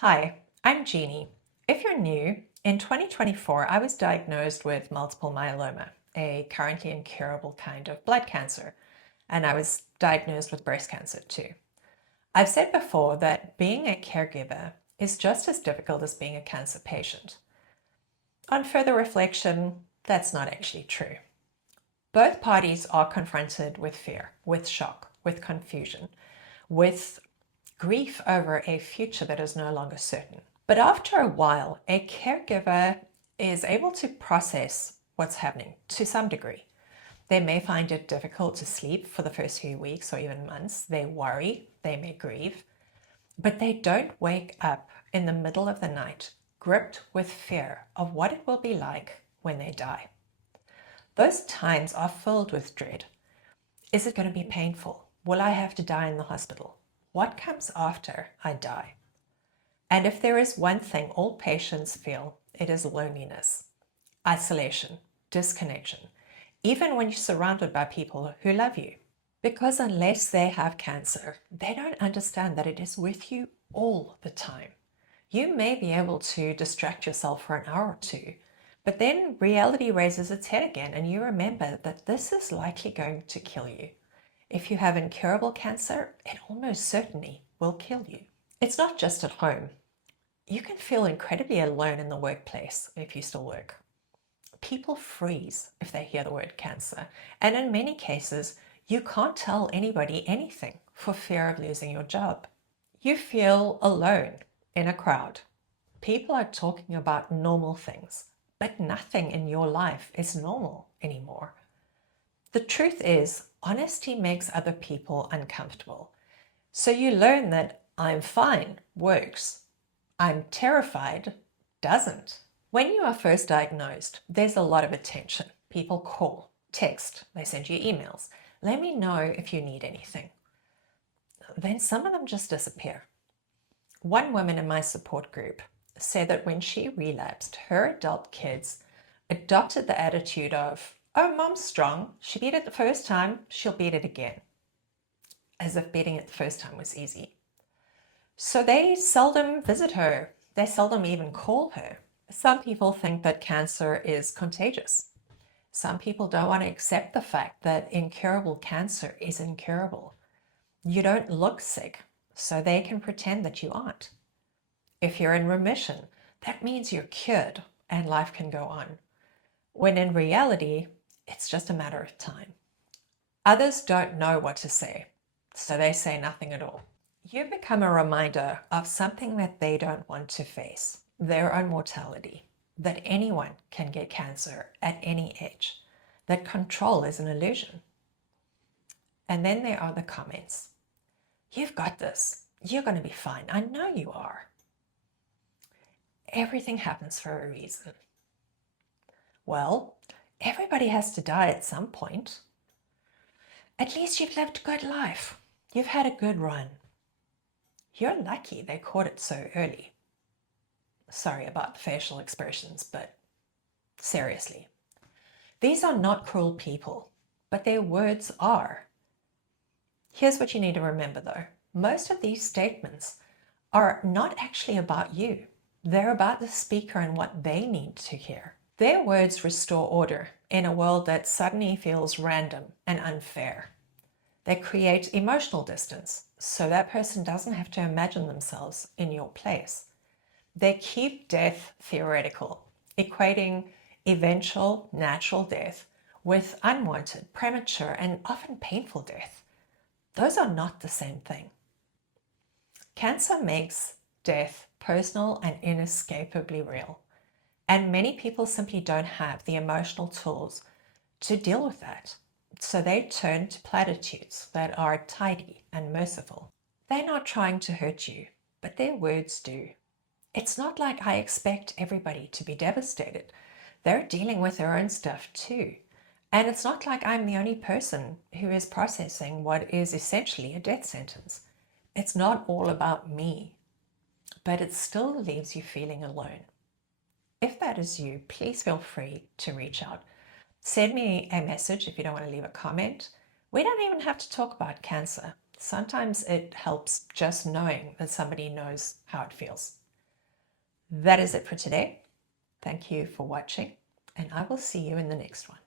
Hi, I'm Jeannie. If you're new, in 2024 I was diagnosed with multiple myeloma, a currently incurable kind of blood cancer, and I was diagnosed with breast cancer too. I've said before that being a caregiver is just as difficult as being a cancer patient. On further reflection, that's not actually true. Both parties are confronted with fear, with shock, with confusion, with grief over a future that is no longer certain. But after a while, a caregiver is able to process what's happening to some degree. They may find it difficult to sleep for the first few weeks or even months. They worry, they may grieve, but they don't wake up in the middle of the night gripped with fear of what it will be like when they die. Those times are filled with dread. Is it going to be painful? Will I have to die in the hospital? What comes after I die? And if there is one thing all patients feel, it is loneliness, isolation, disconnection, even when you're surrounded by people who love you. Because unless they have cancer, they don't understand that it is with you all the time. You may be able to distract yourself for an hour or two, but then reality raises its head again and you remember that this is likely going to kill you. If you have incurable cancer, it almost certainly will kill you. It's not just at home. You can feel incredibly alone in the workplace if you still work. People freeze if they hear the word cancer, and in many cases, you can't tell anybody anything for fear of losing your job. You feel alone in a crowd. People are talking about normal things, but nothing in your life is normal anymore. The truth is, honesty makes other people uncomfortable. So you learn that I'm fine works. I'm terrified doesn't. When you are first diagnosed, there's a lot of attention. People call, text, they send you emails. Let me know if you need anything. Then some of them just disappear. One woman in my support group said that when she relapsed, her adult kids adopted the attitude of, oh, mom's strong. She beat it the first time, she'll beat it again. As if beating it the first time was easy. So they seldom visit her. They seldom even call her. Some people think that cancer is contagious. Some people don't want to accept the fact that incurable cancer is incurable. You don't look sick, so they can pretend that you aren't. If you're in remission, that means you're cured and life can go on. When in reality, it's just a matter of time. Others don't know what to say, so they say nothing at all. You become a reminder of something that they don't want to face, their own mortality, that anyone can get cancer at any age, that control is an illusion. And then there are the comments. You've got this. You're going to be fine. I know you are. Everything happens for a reason. Well, everybody has to die at some point. At least you've lived a good life. You've had a good run. You're lucky they caught it so early. Sorry about the facial expressions, but seriously. These are not cruel people, but their words are. Here's what you need to remember though. Most of these statements are not actually about you. They're about the speaker and what they need to hear. Their words restore order in a world that suddenly feels random and unfair. They create emotional distance, so that person doesn't have to imagine themselves in your place. They keep death theoretical, equating eventual natural death with unwanted, premature, and often painful death. Those are not the same thing. Cancer makes death personal and inescapably real. And many people simply don't have the emotional tools to deal with that. So they turn to platitudes that are tidy and merciful. They're not trying to hurt you, but their words do. It's not like I expect everybody to be devastated. They're dealing with their own stuff too. And it's not like I'm the only person who is processing what is essentially a death sentence. It's not all about me, but it still leaves you feeling alone. If that is you, please feel free to reach out. Send me a message if you don't want to leave a comment. We don't even have to talk about cancer. Sometimes it helps just knowing that somebody knows how it feels. That is it for today. Thank you for watching, and I will see you in the next one.